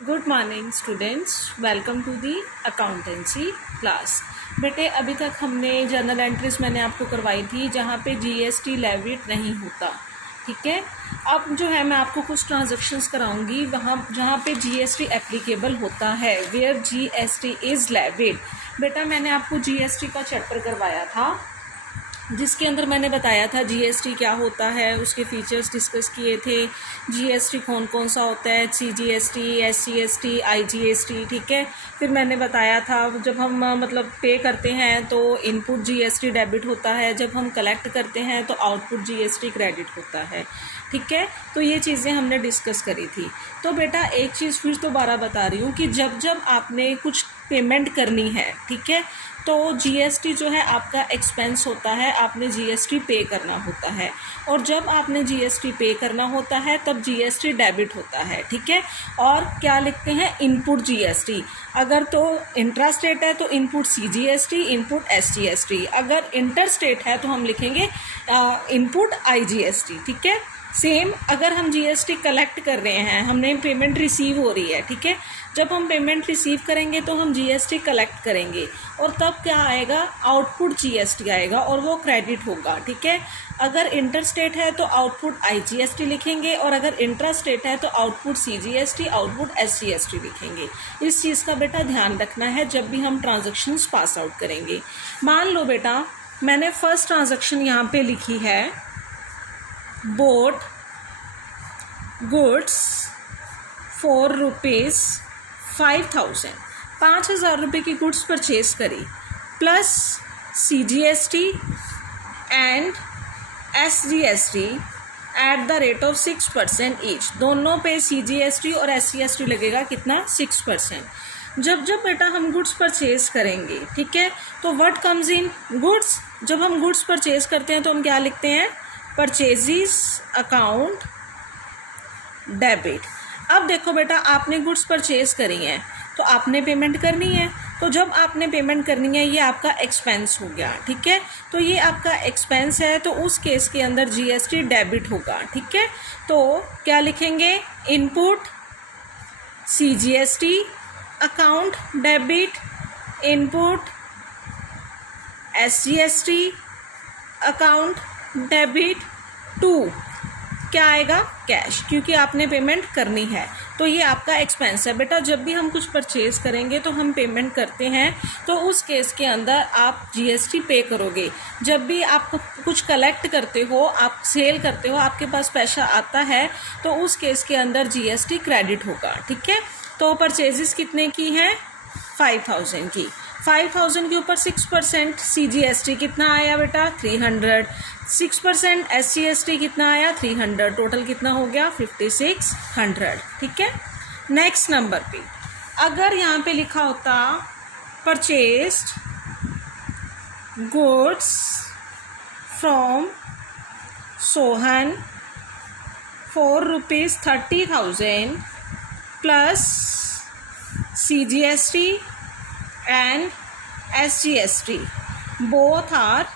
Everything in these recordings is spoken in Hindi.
Good morning students, welcome to the accountancy class. बेटे अभी तक हमने जर्नल एंट्रीज मैंने आपको करवाई थी जहाँ पे जीएसटी लेविट नहीं होता, ठीक है। अब जो है मैं आपको कुछ ट्रांजैक्शंस कराऊंगी वहाँ जहाँ पे जीएसटी एप्लीकेबल होता है, वेयर जीएसटी इज़ लेविड। बेटा मैंने आपको जीएसटी का चैप्टर करवाया था जिसके अंदर मैंने बताया था जीएसटी क्या होता है, उसके फीचर्स डिस्कस किए थे। जीएसटी कौन कौन सा होता है, सीजीएसटी, एससीएसटी, आईजीएसटी, ठीक है। फिर मैंने बताया था जब हम मतलब पे करते हैं तो इनपुट जीएसटी डेबिट होता है, जब हम कलेक्ट करते हैं तो आउटपुट जीएसटी क्रेडिट होता है, ठीक है। तो ये चीज़ें हमने डिस्कस करी थी। तो बेटा एक चीज़ फिर दोबारा बता रही हूँ कि जब जब आपने कुछ पेमेंट करनी है, ठीक है, तो जीएसटी जो है आपका एक्सपेंस होता है, आपने जीएसटी पे करना होता है। और जब आपने जीएसटी पे करना होता है तब जीएसटी डेबिट होता है, ठीक है। और क्या लिखते हैं, इनपुट जीएसटी। अगर तो इंट्रा स्टेट है तो इनपुट सीजीएसटी, इनपुट एसजीएसटी। अगर इंटर स्टेट है तो हम लिखेंगे इनपुट आईजीएसटी, ठीक है। सेम अगर हम जीएसटी कलेक्ट कर रहे हैं, हमने पेमेंट रिसीव हो रही है, ठीक है। जब हम पेमेंट रिसीव करेंगे तो हम जीएसटी कलेक्ट करेंगे और तब क्या आएगा, आउटपुट जीएसटी आएगा और वो क्रेडिट होगा, ठीक है। अगर इंटर स्टेट है तो आउटपुट आईजीएसटी लिखेंगे और अगर इंट्रा स्टेट है तो आउटपुट सीजीएसटी, आउटपुट एसजीएसटी लिखेंगे। इस चीज़ का बेटा ध्यान रखना है जब भी हम ट्रांजैक्शंस पास आउट करेंगे। मान लो बेटा मैंने फर्स्ट ट्रांजैक्शन यहाँ पे लिखी है, bought goods for रुपीज़ 5,000, 5,000 रुपये की गुड्स परचेज करी, plus CGST and SGST at the rate of 6% each. दोनों पे CGST और SGST लगेगा कितना, 6%। जब जब बेटा हम गुड्स परचेज करेंगे, ठीक है, तो व्हाट कम्स इन गुड्स। जब हम गुड्स परचेज करते हैं तो हम क्या लिखते हैं, परचेजिज अकाउंट डेबिट। अब देखो बेटा आपने गुड्स परचेज करी हैं तो आपने पेमेंट करनी है, तो जब आपने पेमेंट करनी है ये आपका एक्सपेंस हो गया, ठीक है। तो ये आपका एक्सपेंस है तो उस केस के अंदर जीएसटी डेबिट होगा, ठीक है। तो क्या लिखेंगे, input CGST account debit, input SGST account debit to क्या आएगा, कैश, क्योंकि आपने पेमेंट करनी है। तो ये आपका एक्सपेंस है। बेटा जब भी हम कुछ परचेज करेंगे तो हम पेमेंट करते हैं, तो उस केस के अंदर आप जीएसटी पे करोगे। जब भी आप कुछ कलेक्ट करते हो, आप सेल करते हो, आपके पास पैसा आता है, तो उस केस के अंदर जीएसटी क्रेडिट होगा, ठीक है। तो परचेजेस कितने की हैं, 5,000 की। 5,000 के ऊपर 6% सीजीएसटी कितना आया बेटा, 300। 6% एसजीएसटी कितना आया, 300। टोटल कितना हो गया, 5,600, ठीक है। नेक्स्ट नंबर पे अगर यहाँ पे लिखा होता purchased goods from Sohan for rupees 30,000 plus CGST and SGST both are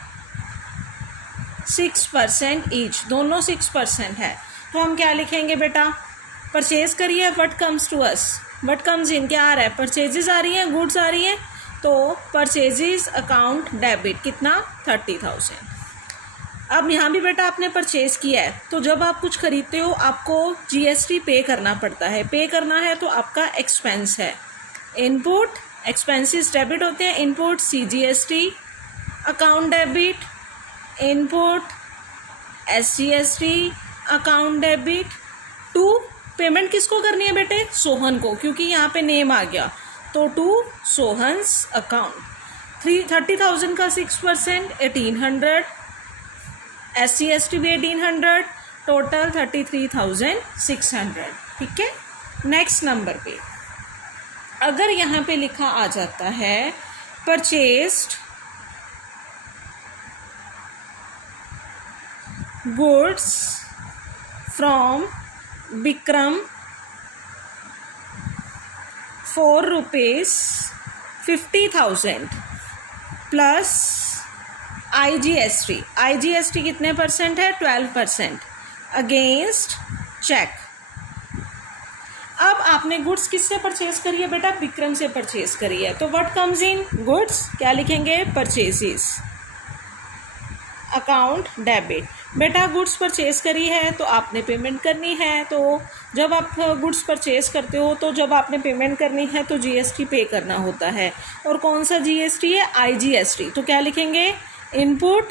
6% each, दोनों 6% है। तो हम क्या लिखेंगे बेटा, परचेज करिए, what comes to us, what comes in, क्या आ रहा है, परचेजेस आ रही हैं, गुड्स आ रही हैं, तो परचेजेस अकाउंट डेबिट कितना, 30,000। अब यहाँ भी बेटा आपने परचेज किया है तो जब आप कुछ खरीदते हो आपको जीएसटी पे करना पड़ता है। पे करना है तो आपका एक्सपेंस है, इनपुट एक्सपेंसेस डेबिट होते हैं, input CGST account debit, input SGST account debit to. Payment किसको करनी है बेटे, सोहन को, क्योंकि यहाँ पे नेम आ गया, तो टू सोहन्स अकाउंट। 30,000 का 6%, 1,800, SGST भी 1,800, टोटल 33,600, ठीक है। नेक्स्ट नंबर पे अगर यहाँ पे लिखा आ जाता है purchased goods from Vikram for rupees 50,000 plus IGST कितने परसेंट है, 12% अगेंस्ट चेक। अब आपने गुड्स किससे परचेज करी है बेटा? विक्रम से परचेज करी है। तो व्हाट कम्स इन गुड्स, क्या लिखेंगे? Purchases, account debit. बेटा गुड्स परचेज करी है तो आपने पेमेंट करनी है, तो जब आप गुड्स परचेज करते हो तो जब आपने पेमेंट करनी है तो जीएसटी पे करना होता है। और कौन सा जीएसटी है? आईजीएसटी। तो क्या लिखेंगे? Input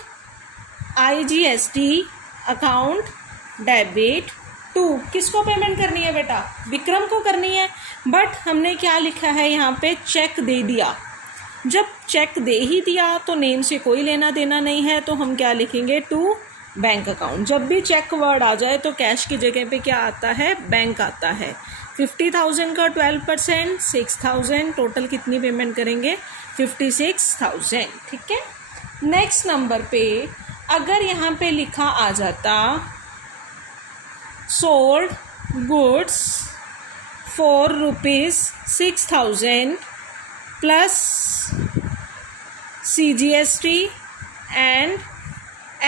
IGST account debit to, किसको पेमेंट करनी है बेटा? विक्रम को करनी है। बट हमने क्या लिखा है यहाँ पे? चेक दे दिया। जब चेक दे ही दिया तो नेम से कोई लेना देना नहीं है, तो हम क्या लिखेंगे? To bank account. जब भी चेक वर्ड आ जाए तो कैश की जगह पे क्या आता है? बैंक आता है। 50,000 का 12%, 6,000, टोटल कितनी पेमेंट करेंगे? 56,000। ठीक है। नेक्स्ट नंबर पे अगर यहाँ पे लिखा आ जाता sold goods for ₹6,000 plus CGST and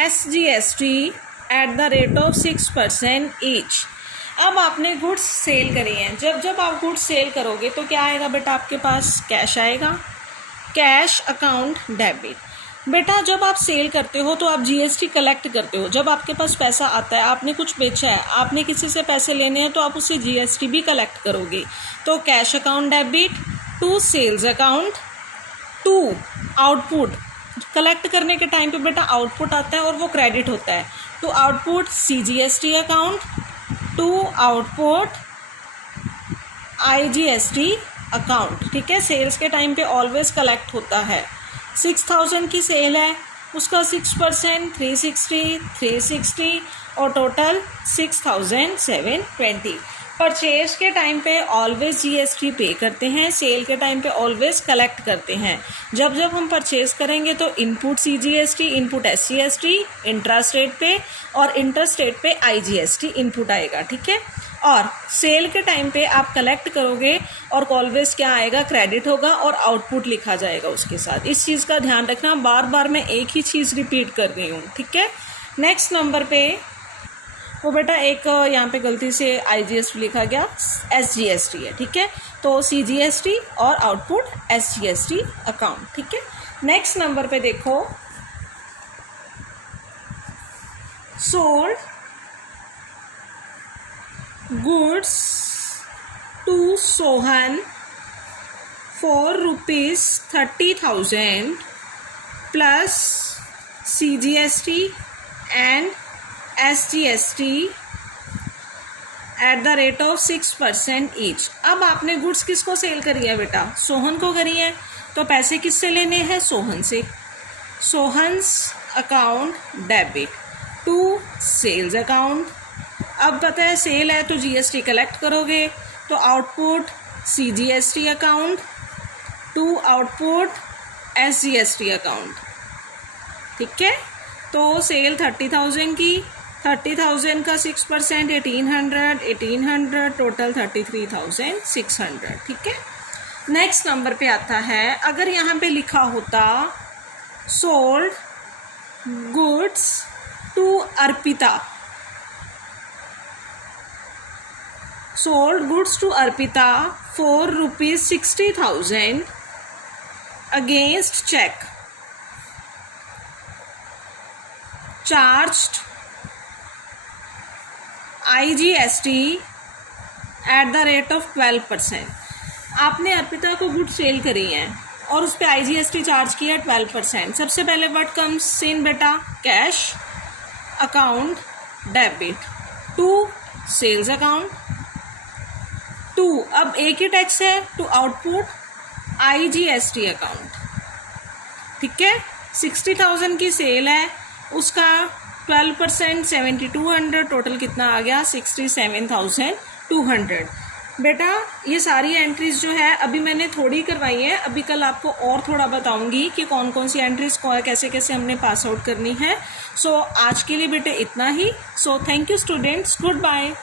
SGST at the rate of 6% each. अब आपने गुड्स सेल करी हैं। जब आप गुड्स सेल करोगे तो क्या आएगा बेटा? आपके पास कैश आएगा, कैश अकाउंट डेबिट। बेटा जब आप सेल करते हो तो आप जीएसटी कलेक्ट करते हो। जब आपके पास पैसा आता है, आपने कुछ बेचा है, आपने किसी से पैसे लेने हैं, तो आप उससे जीएसटी भी कलेक्ट करोगे। तो cash account debit to sales account to output. Collect करने के टाइम पे बेटा आउटपुट आता है और वो क्रेडिट होता है। To output CGST account to output IGST account. ठीक है। सेल्स के टाइम पे ऑलवेज कलेक्ट होता है। 6,000 की सेल है, उसका 6% 360 और टोटल 6,720। परचेज के टाइम पे ऑलवेज जीएसटी पे करते हैं, सेल के टाइम पे ऑलवेज कलेक्ट करते हैं। जब हम परचेज करेंगे तो input CGST, input SGST intrastate पे, और इंटरस्टेट पे आईजीएसटी इनपुट आएगा। ठीक है। और सेल के टाइम पे आप कलेक्ट करोगे और ऑलवेज क्या आएगा? क्रेडिट होगा और आउटपुट लिखा जाएगा उसके साथ। इस चीज़ का ध्यान रखना, बार बार मैं एक ही चीज़ रिपीट कर रही हूँ। ठीक है। नेक्स्ट नंबर पे वो बेटा एक यहाँ पे गलती से आईजीएसटी लिखा गया, एसजीएसटी है। ठीक है। तो सीजीएसटी और आउटपुट एसजीएसटी अकाउंट। ठीक है। नेक्स्ट नंबर पे देखो, sold goods to Sohan for ₹30,000 plus CGST and SGST at the rate of 6% each. अब आपने गुड्स किसको सेल करी है बेटा? सोहन को करी है। तो पैसे किससे लेने हैं? सोहन से। Sohan's account debit to sales account. अब पता है सेल है तो जीएसटी कलेक्ट करोगे, तो output CGST account to output SGST account. ठीक है। तो सेल 30,000 की, 30,000 का 6% 1800, टोटल 33,600। ठीक है। नेक्स्ट नंबर पे आता है, अगर यहाँ पे लिखा होता sold goods to Arpita, sold goods to Arpita for ₹60,000 against check charged IGST at the rate of 12%। आपने अर्पिता को गुड सेल करी हैं और उस पर IGST चार्ज किया 12%। सबसे पहले व्हाट कम्स इन बेटा? Cash account debit to sales account to, अब एक ही टैक्स है, टू आउटपुट आईजीएसटी अकाउंट। ठीक है। 60,000 की सेल है, उसका 12% 7,200, टोटल कितना आ गया? 67,200। बेटा ये सारी एंट्रीज जो है अभी मैंने थोड़ी करवाई है, अभी कल आपको और थोड़ा बताऊंगी कि कौन कौन सी एंट्रीज कैसे कैसे हमने पास आउट करनी है। सो आज के लिए बेटे इतना ही। So thank you students, good bye.